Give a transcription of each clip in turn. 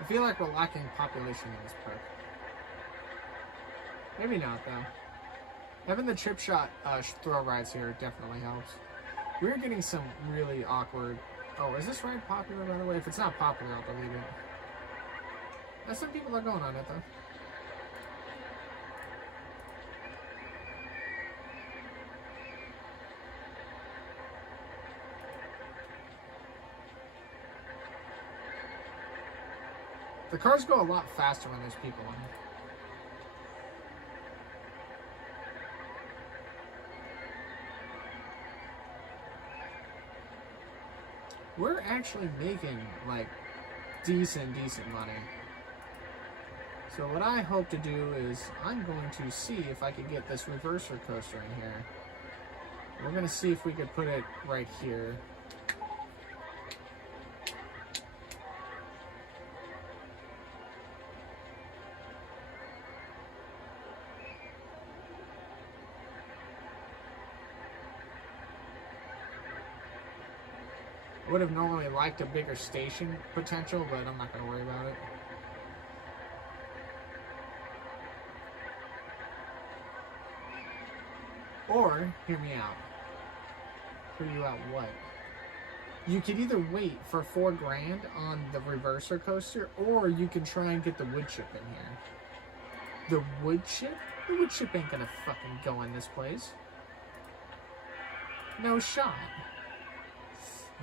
I feel like we're lacking population in this park. Maybe not, though. Having the chip shot throw rides here definitely helps. We're getting some really awkward... Oh, is this ride popular, by the way? If it's not popular, I'll delete it. Some people are going on it, though. The cars go a lot faster when there's people on it. We're actually making, like, decent money. So what I hope to do is I'm going to see if I can get this reverser coaster in here. We're going to see if we could put it right here. I would have normally liked a bigger station potential, but I'm not going to worry about it. Or, hear me out. Hear you out what? You could either wait for $4 grand on the reverser coaster, or you can try and get the wood chip in here. The wood chip? The wood chip ain't gonna fucking go in this place. No shot.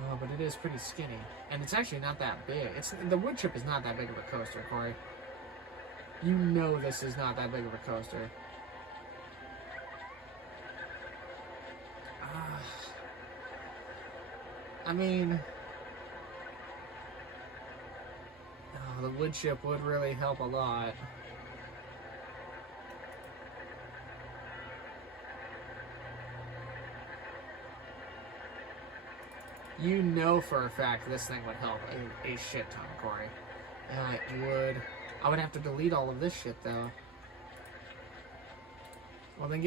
Oh, but it is pretty skinny. And it's actually not that big. The wood chip is not that big of a coaster, Corey. You know this is not that big of a coaster. I mean... Oh, the wood chip would really help a lot. You know for a fact this thing would help a shit ton, Corey. It would. I would have to delete all of this shit, though. Well, then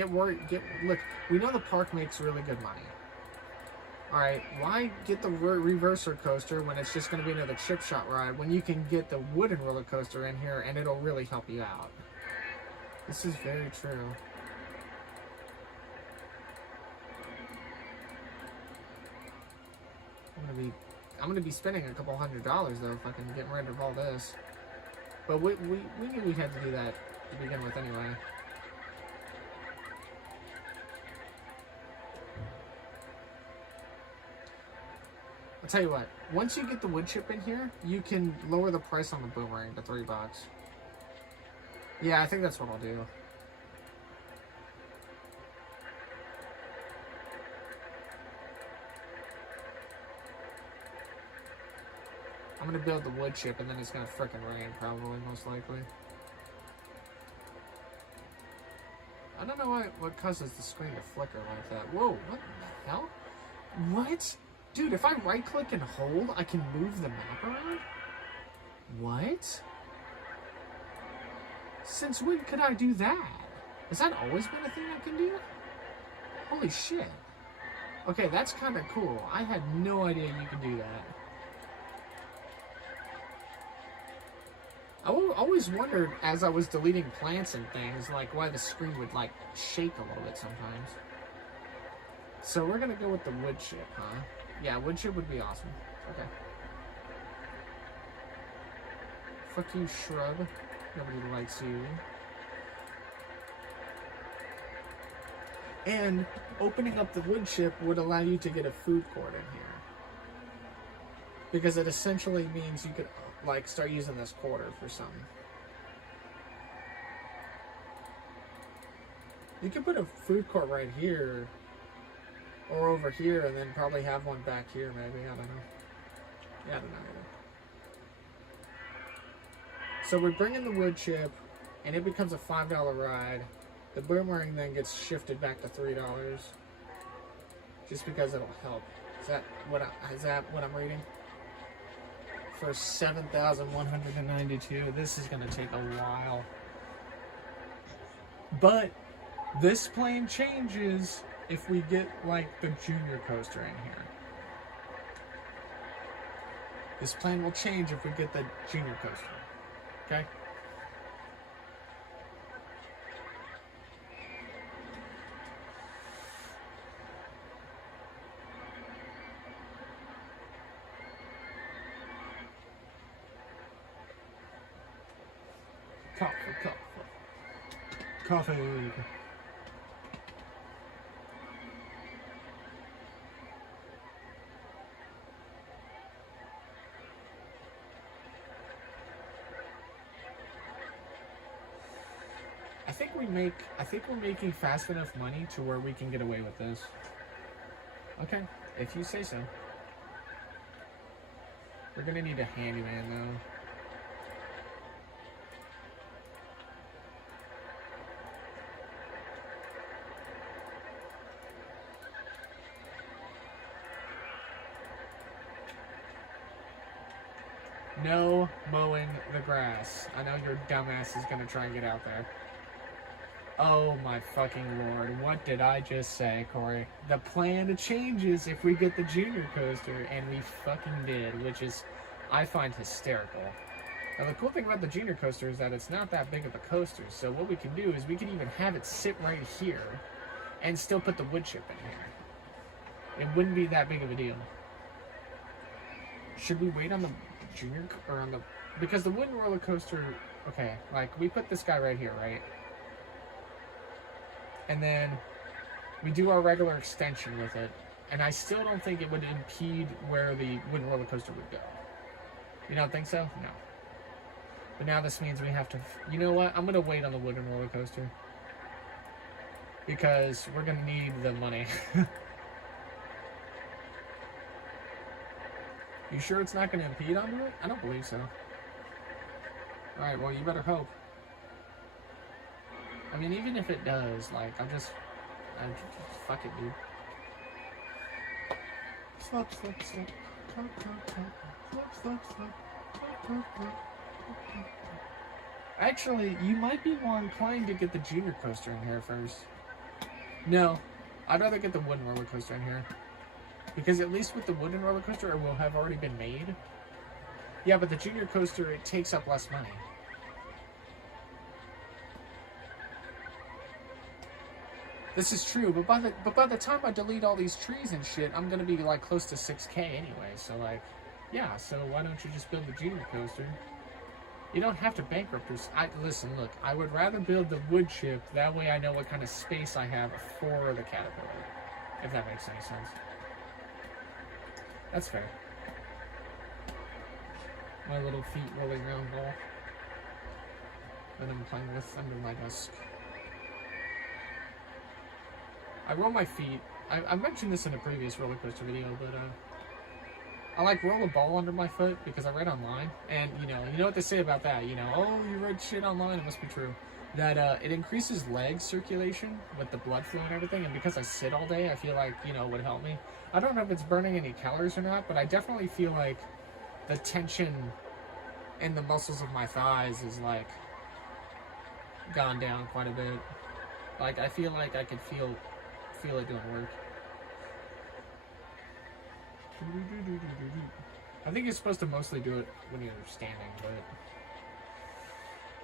look, we know the park makes really good money. Alright, why get the reverser coaster when it's just going to be another chip shot ride when you can get the wooden roller coaster in here and it'll really help you out? This is very true. I'm gonna be spending a couple $100 though if I can get rid of all this. But we knew we had to do that to begin with anyway. I'll tell you what, once you get the wood chip in here, you can lower the price on the boomerang to $3. Yeah, I think that's what I'll do. I'm gonna build the wood chip and then it's gonna frickin' rain, probably, most likely. I don't know what causes the screen to flicker like that. Whoa, what the hell? What? Dude, if I right click and hold, I can move the map around? What? Since when could I do that? Has that always been a thing I can do? Holy shit. Okay, that's kind of cool. I had no idea you could do that. I always wondered, as I was deleting plants and things, like, why the screen would, like, shake a little bit sometimes. So we're gonna go with the wood chip, huh? Yeah, wood chip would be awesome. Okay. Fuck you, shrub. Nobody likes you. And opening up the wood chip would allow you to get a food court in here. Because it essentially means you could, like, start using this quarter for something. You could put a food court right here, or over here, and then probably have one back here, maybe. I don't know. Yeah, I don't know either. So we bring in the wood chip, and it becomes a $5 ride. The boomerang then gets shifted back to $3, just because it'll help. Is that what I'm reading? For 7,192. This is going to take a while. But this plane changes if we get, like, the junior coaster in here. This plan will change if we get the junior coaster. Okay? Coffee. I think we're making fast enough money to where we can get away with this. Okay, if you say so. We're gonna need a handyman though. No mowing the grass. I know your dumbass is gonna try and get out there. Oh my fucking lord. What did I just say, Corey? The plan changes if we get the junior coaster, and we fucking did, which is, I find hysterical. Now the cool thing about the junior coaster is that it's not that big of a coaster, so what we can do is we can even have it sit right here and still put the wood chip in here. It wouldn't be that big of a deal. Should we wait on the junior, or on the, because the wooden roller coaster, okay, like we put this guy right here, right? And then we do our regular extension with it, and I still don't think it would impede where the wooden roller coaster would go. You don't think so? No. But now this means we have to, you know what? I'm going to wait on the wooden roller coaster. Because we're going to need the money. You sure it's not going to impede onto it? I don't believe so. Alright, well, you better hope. I mean, even if it does, like, I just fuck it, dude. Slop, slop, slop. Actually, you might be more inclined to get the junior coaster in here first. No, I'd rather get the wooden roller coaster in here. Because at least with the wooden roller coaster, it will have already been made. Yeah, but the junior coaster, it takes up less money. This is true, but by the time I delete all these trees and shit, I'm gonna be like close to 6K anyway. So like, yeah. So why don't you just build the junior coaster? You don't have to bankrupt yourself. Listen, look. I would rather build the wood chip. That way, I know what kind of space I have for the caterpillar. If that makes any sense. That's fair. My little feet rolling around ball that I'm playing with under my desk. I roll my feet. I mentioned this in a previous roller coaster video, but I like roll a ball under my foot because I read online, and you know what they say about that. You know, oh, you read shit online, it must be true. That it increases leg circulation with the blood flow and everything, and because I sit all day, I feel like, you know, it would help me. I don't know if it's burning any calories or not, but I definitely feel like the tension in the muscles of my thighs is like gone down quite a bit. Like I feel like I could feel it doing work. I think you're supposed to mostly do it when you're standing, but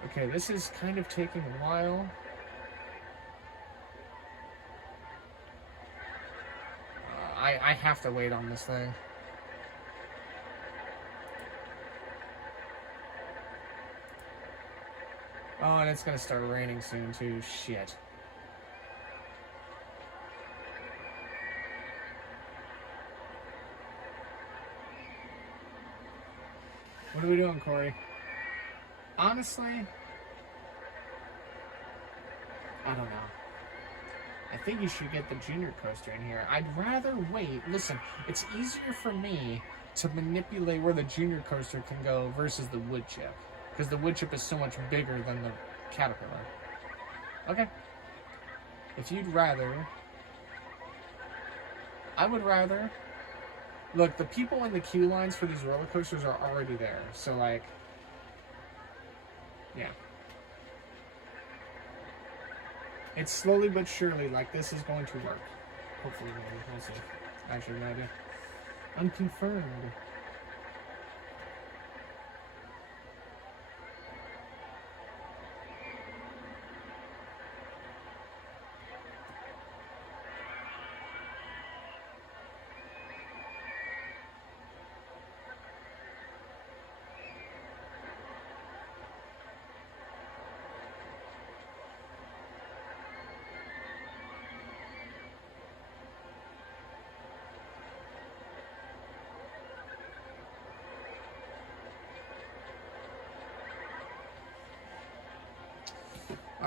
okay, this is kind of taking a while. I have to wait on this thing. Oh, and it's gonna start raining soon too. Shit. What are we doing, Corey? Honestly, I don't know. I think you should get the junior coaster in here. I'd rather wait. Listen, it's easier for me to manipulate where the junior coaster can go versus the wood chip. Because the wood chip is so much bigger than the caterpillar. Okay. If you'd rather... I would rather... Look, the people in the queue lines for these roller coasters are already there. So, like... Yeah. It's slowly but surely, like, this is going to work. Hopefully, maybe. We'll see. Actually, no idea. Unconfirmed.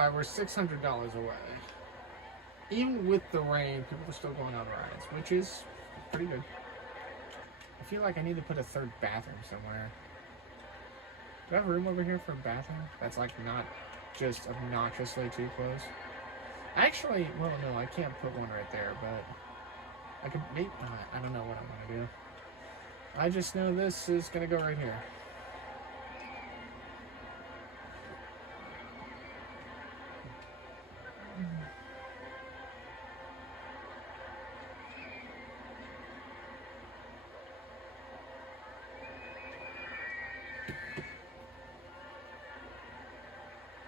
Alright, we're $600 away. Even with the rain, people are still going on rides, which is pretty good. I feel like I need to put a third bathroom somewhere. Do I have room over here for a bathroom? That's like not just obnoxiously too close. Actually, well, no, I can't put one right there, but I could maybe. I don't know what I'm gonna do. I just know this is gonna go right here.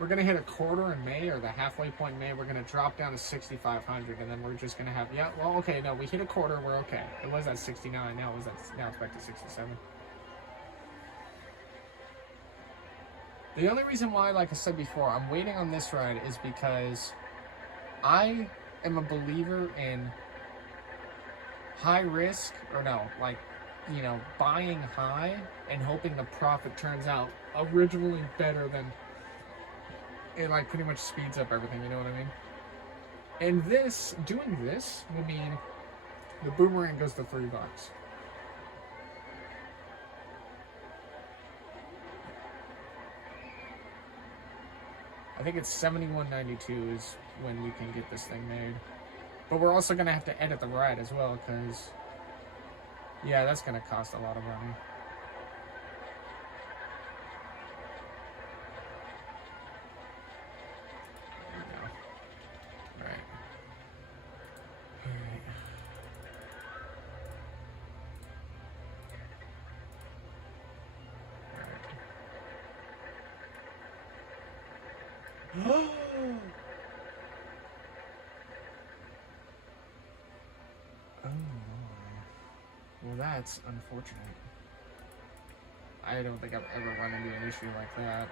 We're going to hit a quarter in May, or the halfway point in May. We're going to drop down to 6,500, and then we're just going to have, yeah, well, okay, no, we hit a quarter, we're okay. It was at 69, now it's back to 67. The only reason why, like I said before, I'm waiting on this ride is because I am a believer in high risk, or no, like, you know, buying high and hoping the profit turns out originally better than it, like, pretty much speeds up everything, you know what I mean? And this, doing this will mean the boomerang goes to $3. I think it's $71.92 is when we can get this thing made. But we're also going to have to edit the ride as well, because, yeah, that's going to cost a lot of money. Well, that's unfortunate. I don't think I've ever run into an issue like that.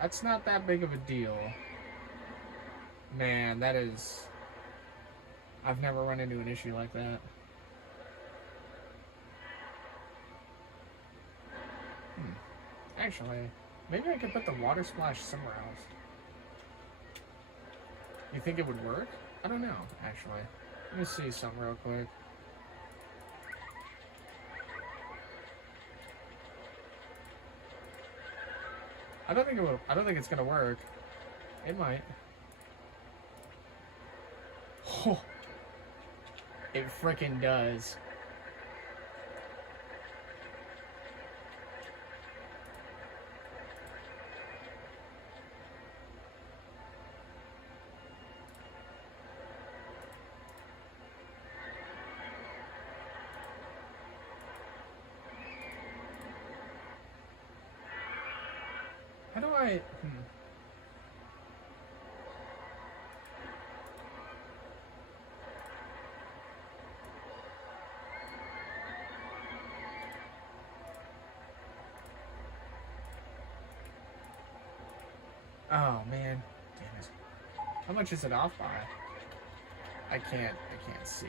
That's not that big of a deal. Man, that is... I've never run into an issue like that. Actually, maybe I could put the water splash somewhere else. You think it would work? I don't know, actually. Let me see something real quick. I don't think it will. I don't think it's gonna work. It might. Oh, it frickin' does. How do I... Oh, man. Damn it. How much is it off by? I can't see.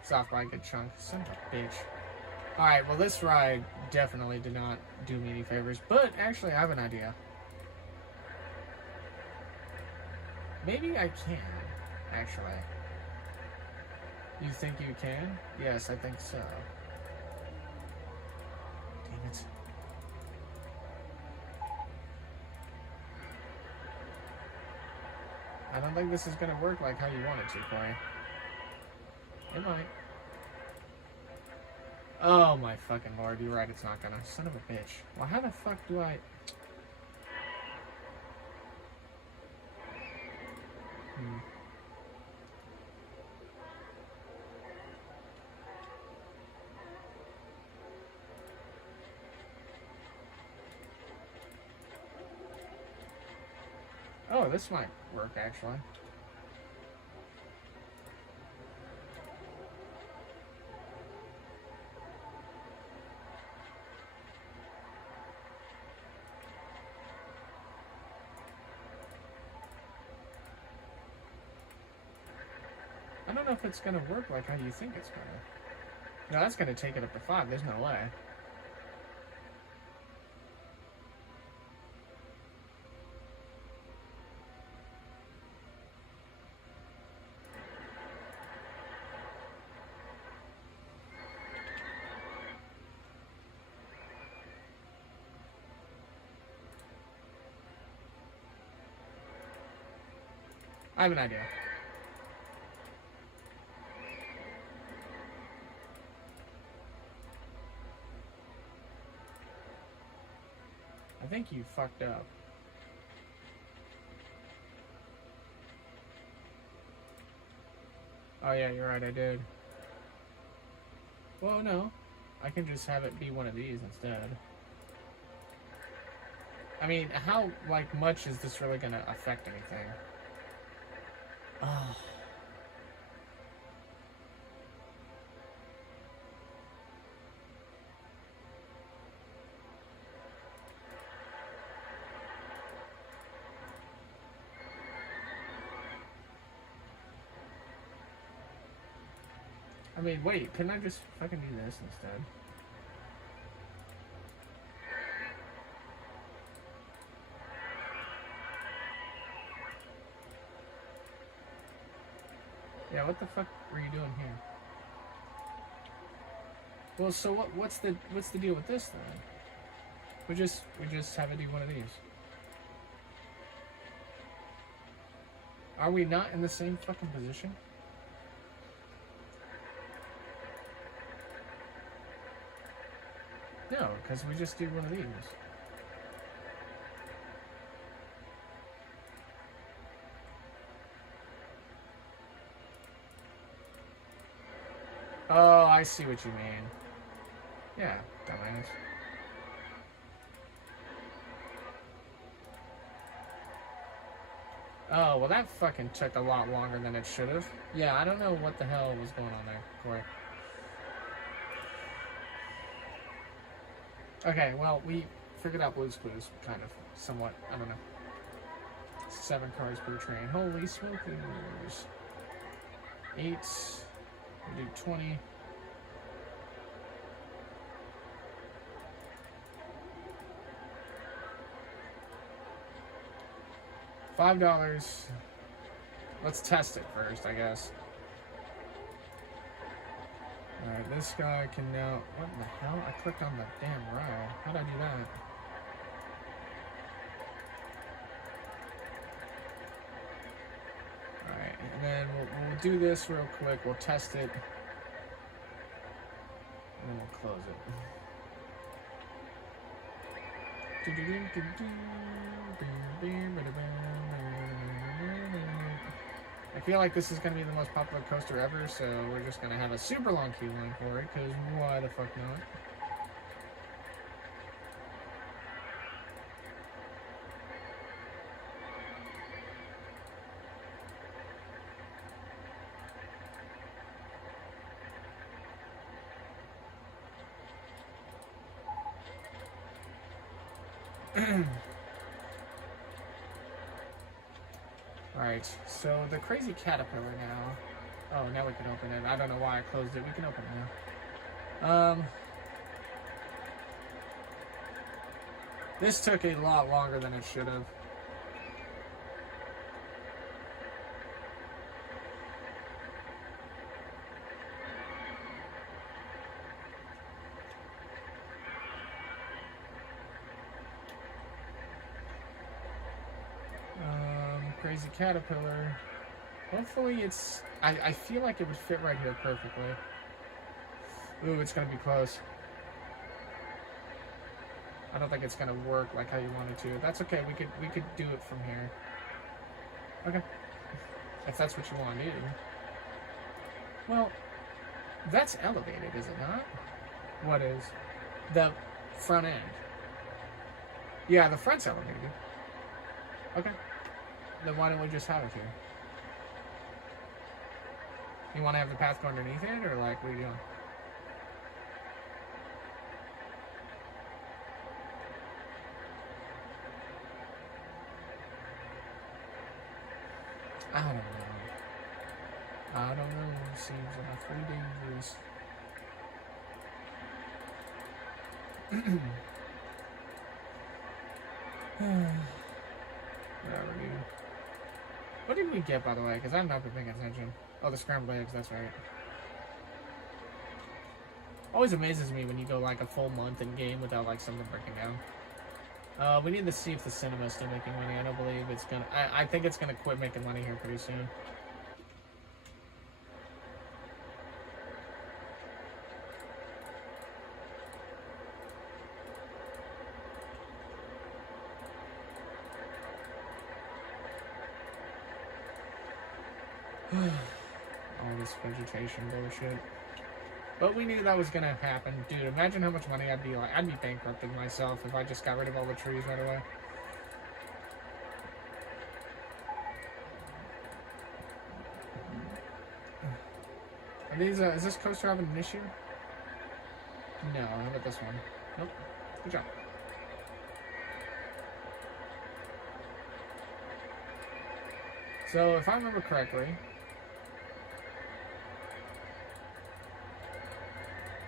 It's off by a good chunk. Son of a bitch. Alright, well, this ride definitely did not do me any favors, but actually I have an idea. Maybe I can, actually. You think you can? Yes, I think so. Damn it. I don't think this is going to work like how you want it to, Corey. It might. Oh my fucking lord, you're right, it's not gonna. Son of a bitch. Well, how the fuck do I... Oh, this might work, actually. I don't know if it's gonna work like how you think it's gonna. No, that's gonna take it up to 5. There's no way. I have an idea. I think you fucked up. Oh yeah, you're right, I did. Well, no. I can just have it be one of these instead. I mean, how, like, much is this really gonna affect anything? Oh. I mean, wait, couldn't I just fucking do this instead? Yeah, what the fuck were you doing here? Well, so what's the deal with this then? We just have it do one of these. Are we not in the same fucking position? No, because we just do one of these. Oh, I see what you mean. Yeah, dumbass. Oh, well that fucking took a lot longer than it should have. Yeah, I don't know what the hell was going on there, Corey. Okay, well, we figured out Blue's Clues, kind of, somewhat, I don't know. 7 cars per train. Holy smokers. 8. We do 20. $5. Let's test it first, I guess. Alright, this guy can now... What the hell? I clicked on the damn row. How'd I do that? Alright, and then we'll do this real quick. We'll test it. And then we'll close it. I feel like this is going to be the most popular coaster ever, so we're just going to have a super long queue line for it, because why the fuck not? Alright, so the crazy caterpillar now. Oh, now we can open it. I don't know why I closed it. We can open it now. This took a lot longer than it should have. Crazy caterpillar. Hopefully it's... I feel like it would fit right here perfectly. Ooh, it's gonna be close. I don't think it's gonna work like how you want it to. That's okay. We could do it from here. Okay. If that's what you want to do. Well, that's elevated, is it not? What is? The front end. Yeah, the front's elevated. Okay. Then why don't we just have it here? You want to have the path go underneath it, or like, what are you doing? I don't know. I don't know. It seems awfully dangerous. Whatever, dude. What did we get, by the way? Because I've not been paying attention. Oh, the scrambled eggs, that's right. Always amazes me when you go like a full month in game without like something breaking down. We need to see if the cinema's still making money. I don't believe it's gonna... I think it's gonna quit making money here pretty soon. All this vegetation bullshit. But we knew that was gonna happen. Dude, imagine how much money I'd be like. I'd be bankrupting myself if I just got rid of all the trees right away. Are these, is this coaster having an issue? No, how about this one? Nope. Good job. So, if I remember correctly...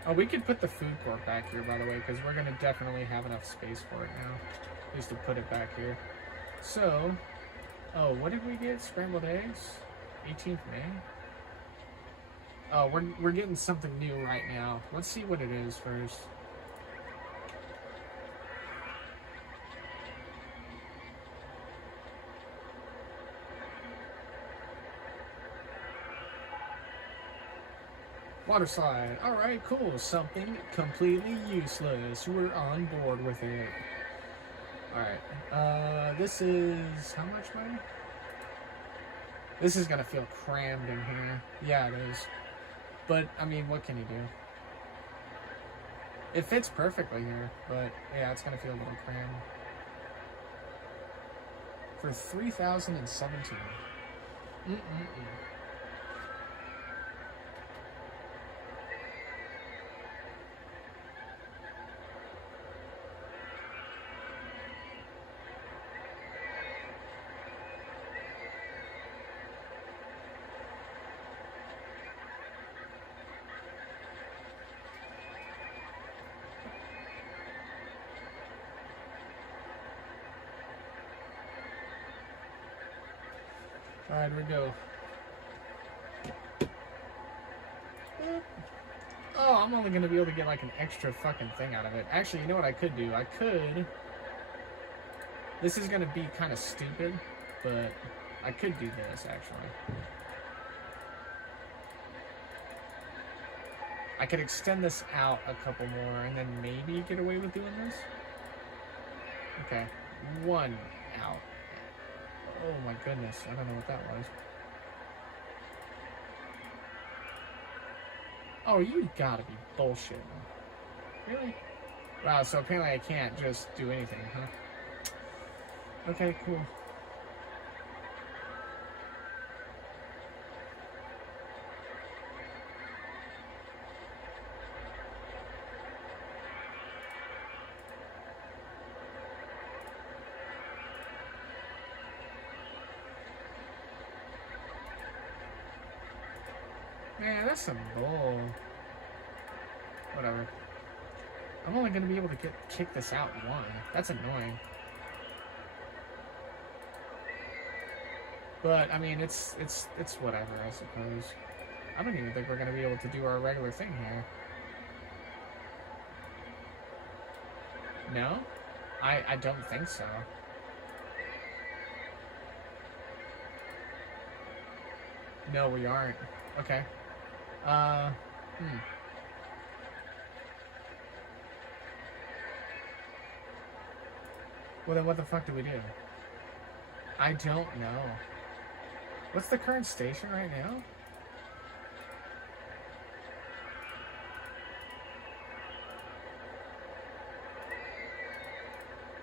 Oh, we could put the food court back here, by the way, because we're going to definitely have enough space for it now. At least to put it back here. So, oh, what did we get? Scrambled eggs? 18th May? Oh, we're getting something new right now. Let's see what it is first. Water slide. Alright, cool. Something completely useless. We're on board with it. Alright. This is... how much money? This is gonna feel crammed in here. Yeah, it is. But, I mean, what can you do? It fits perfectly here, but yeah, it's gonna feel a little crammed. For 3,017. Alright, here we go. Oh, I'm only going to be able to get like an extra fucking thing out of it. Actually, you know what I could do? I could... This is going to be kind of stupid, but I could do this, actually. I could extend this out a couple more and then maybe get away with doing this. Okay, one out. Oh my goodness, I don't know what that was. Oh, you gotta be bullshitting. Really? Wow, so apparently I can't just do anything, huh? Okay, cool. Man, that's some bull. Whatever. I'm only gonna be able to kick this out one. That's annoying. But I mean, it's whatever, I suppose. I don't even think we're gonna be able to do our regular thing here. No? I don't think so. No, we aren't. Okay. Well, then what the fuck do we do? I don't know. What's the current station right now?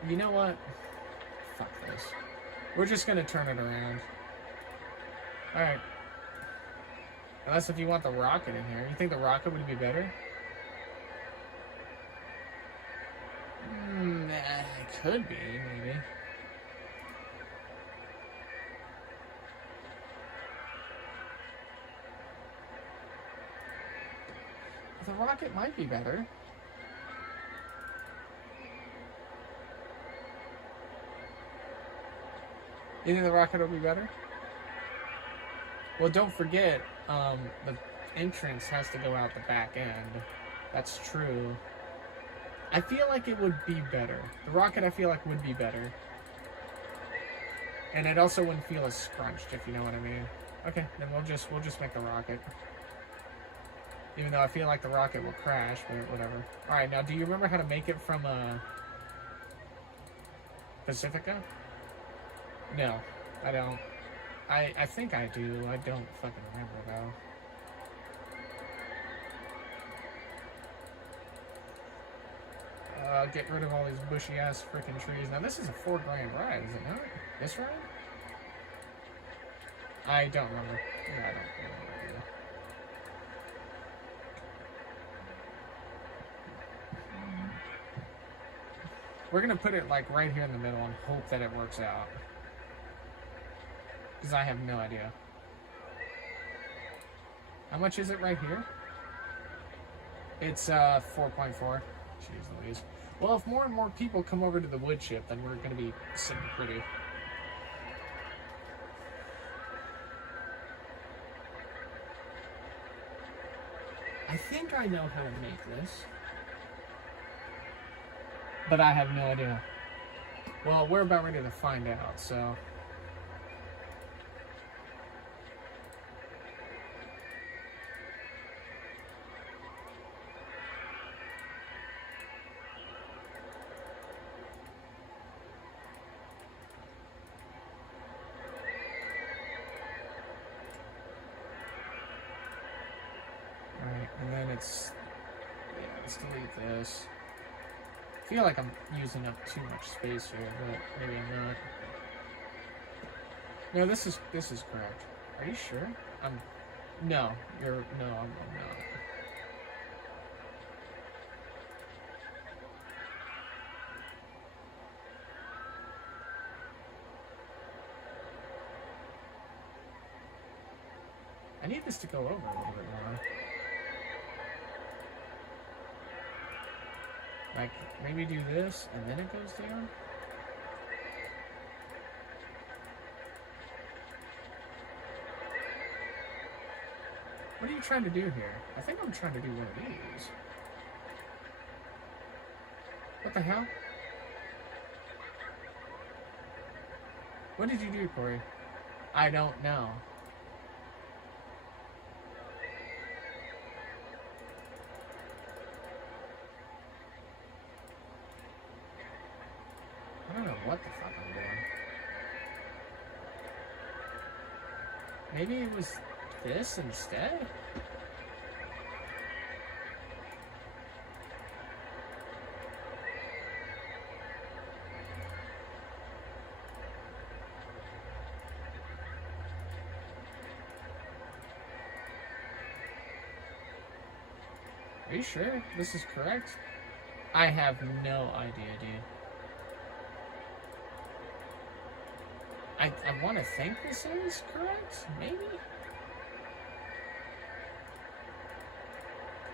You know what? Fuck this. We're just gonna turn it around. Alright. Unless if you want the rocket in here. You think the rocket would be better? It could be, maybe. The rocket might be better. You think the rocket will be better? Well, don't forget, the entrance has to go out the back end. That's true. I feel like it would be better. The rocket, I feel like, would be better. And it also wouldn't feel as scrunched, if you know what I mean. Okay, then we'll just make the rocket. Even though I feel like the rocket will crash, but whatever. Alright, now do you remember how to make it from Pacifica? No, I don't. I think I do. I don't fucking remember, though. Get rid of all these bushy-ass freaking trees. Now, this is a $4 grand ride, is it not? This ride? I don't remember. Yeah, I don't remember. We're gonna put it, like, right here in the middle and hope that it works out. Because I have no idea. How much is it right here? It's, 4.4. Jeez Louise. Well, if more and more people come over to the wood chip, then we're gonna be sitting pretty. I think I know how to make this. But I have no idea. Well, we're about ready to find out, so... Alright, and then it's... Yeah, let's delete this. I feel like I'm using up too much space here, but maybe I'm not. No, this is correct. Are you sure? No, I'm not. I need this to go over a little bit more. Like, maybe do this, and then it goes down? What are you trying to do here? I think I'm trying to do one of these. What the hell? What did you do, Corey? I don't know. I don't know what the fuck I'm doing. Maybe it was this instead? Are you sure this is correct? I have no idea, dude. I want to think this is correct, maybe?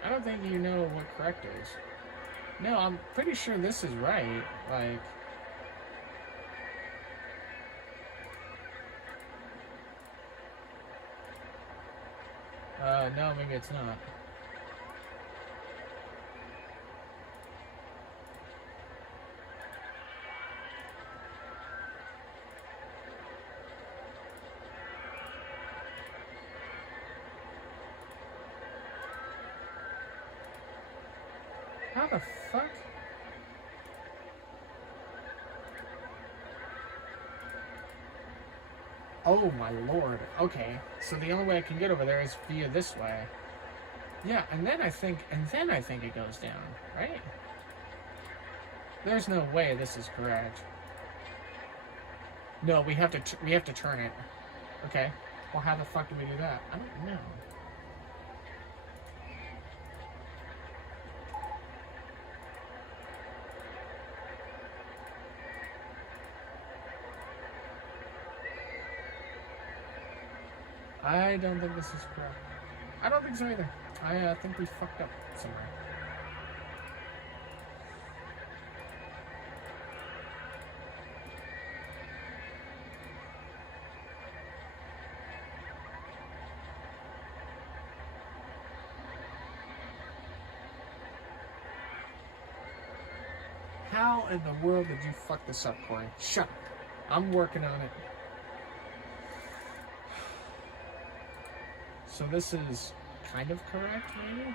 I don't think you know what correct is. No, I'm pretty sure this is right, like... no, maybe it's not. How the fuck? Oh my lord. Okay. So the only way I can get over there is via this way. Yeah, and then I think it goes down, right? There's no way this is correct. No, we have to turn it. Okay. Well, how the fuck do we do that? I don't know. I don't think this is correct. I don't think so either. I think we fucked up somewhere. How in the world did you fuck this up, Corey? Shut up. I'm working on it. So this is kind of correct, maybe?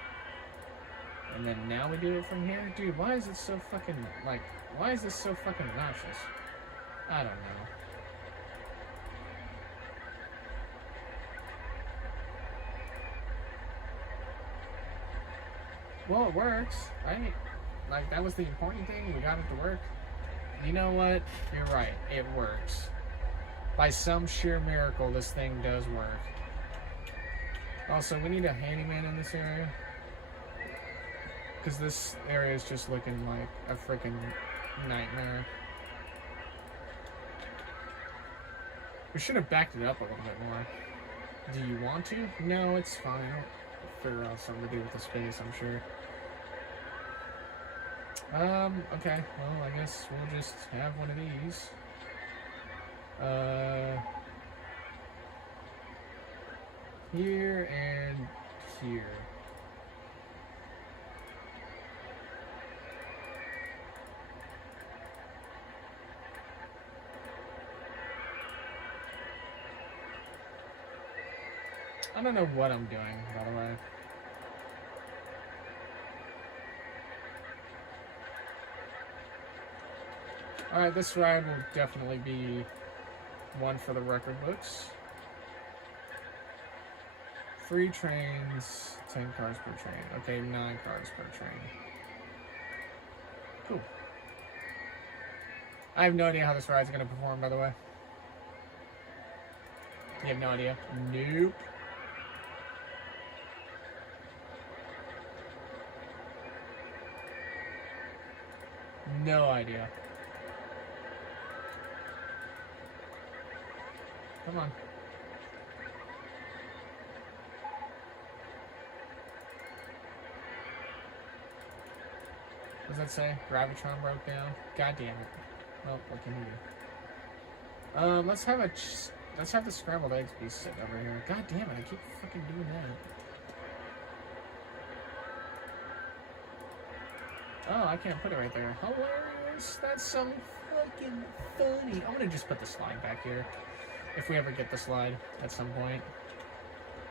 And then now we do it from here? Dude, why is it so fucking, like, why is this so fucking obnoxious? I don't know. Well, it works, right? Like, that was the important thing. We got it to work. You know what? You're right. It works. By some sheer miracle, this thing does work. Also, we need a handyman in this area. Because this area is just looking like a freaking nightmare. We should have backed it up a little bit more. Do you want to? No, it's fine. I'll figure out something to do with the space, I'm sure. Okay. Well, I guess we'll just have one of these. Here and here. I don't know what I'm doing, by the way. Alright, this ride will definitely be one for the record books. 3 trains, 10 cars per train. Okay, 9 cars per train. Cool. I have no idea how this ride's going to perform, by the way. You have no idea? Nope. No idea. Come on. What does that say? Gravitron broke down. God damn it. Well, what can you do? Let's have the scrambled eggs be sitting over here. God damn it! I keep fucking doing that. Oh, I can't put it right there. Hilarious! That's so fucking funny. I'm gonna just put the slide back here. If we ever get the slide at some point.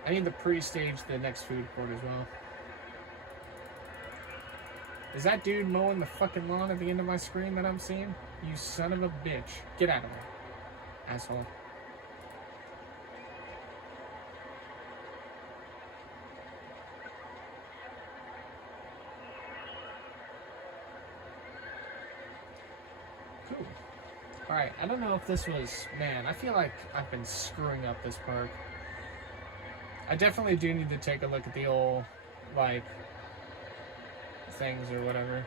I need to pre-stage the next food court as well. Is that dude mowing the fucking lawn at the end of my screen that I'm seeing? You son of a bitch. Get out of there, asshole. Cool. Alright, I don't know if this was... Man, I feel like I've been screwing up this park. I definitely do need to take a look at the old, like, things or whatever.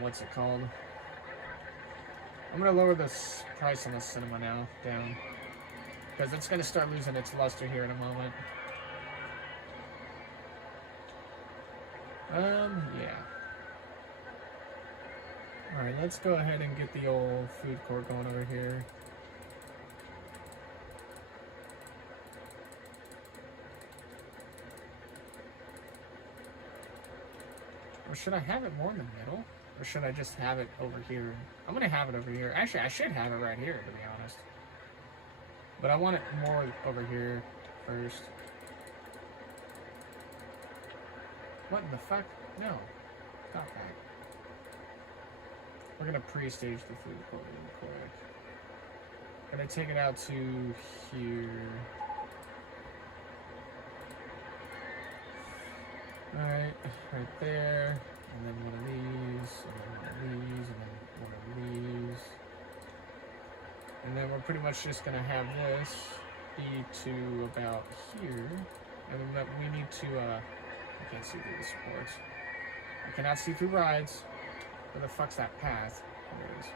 What's it called? I'm gonna lower the price on the cinema now down, because it's gonna start losing its luster here in a moment. Yeah. Alright, let's go ahead and get the old food court going over here. Or should I have it more in the middle? Or should I just have it over here? I'm gonna have it over here. Actually, I should have it right here, to be honest. But I want it more over here first. What in the fuck? No. Stop that. We're gonna pre-stage the food court real quick. Gonna take it out to here. Alright, right there. And then one of these, and then one of these, and then one of these. And then we're pretty much just gonna have this be to about here. And then we need to, I can't see through the supports. I cannot see through rides. Where the fuck's that path? There it is.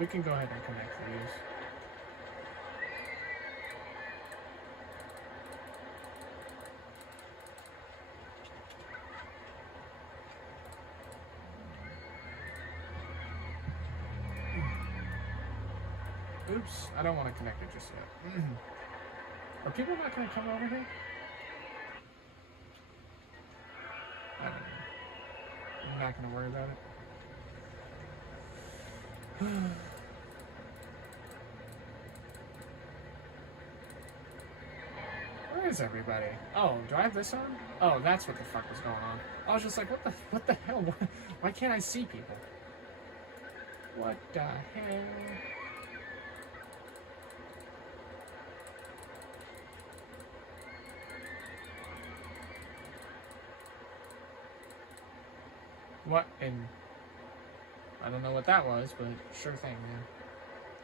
We can go ahead and connect these. Oops, I don't want to connect it just yet. Are people not going to come over here? I don't know. I'm not going to worry about it. Where is everybody? Oh, do I have this on? Oh, that's what the fuck was going on. I was just like, what the hell? Why can't I see people? What the hell? What in... I don't know what that was, but sure thing, man.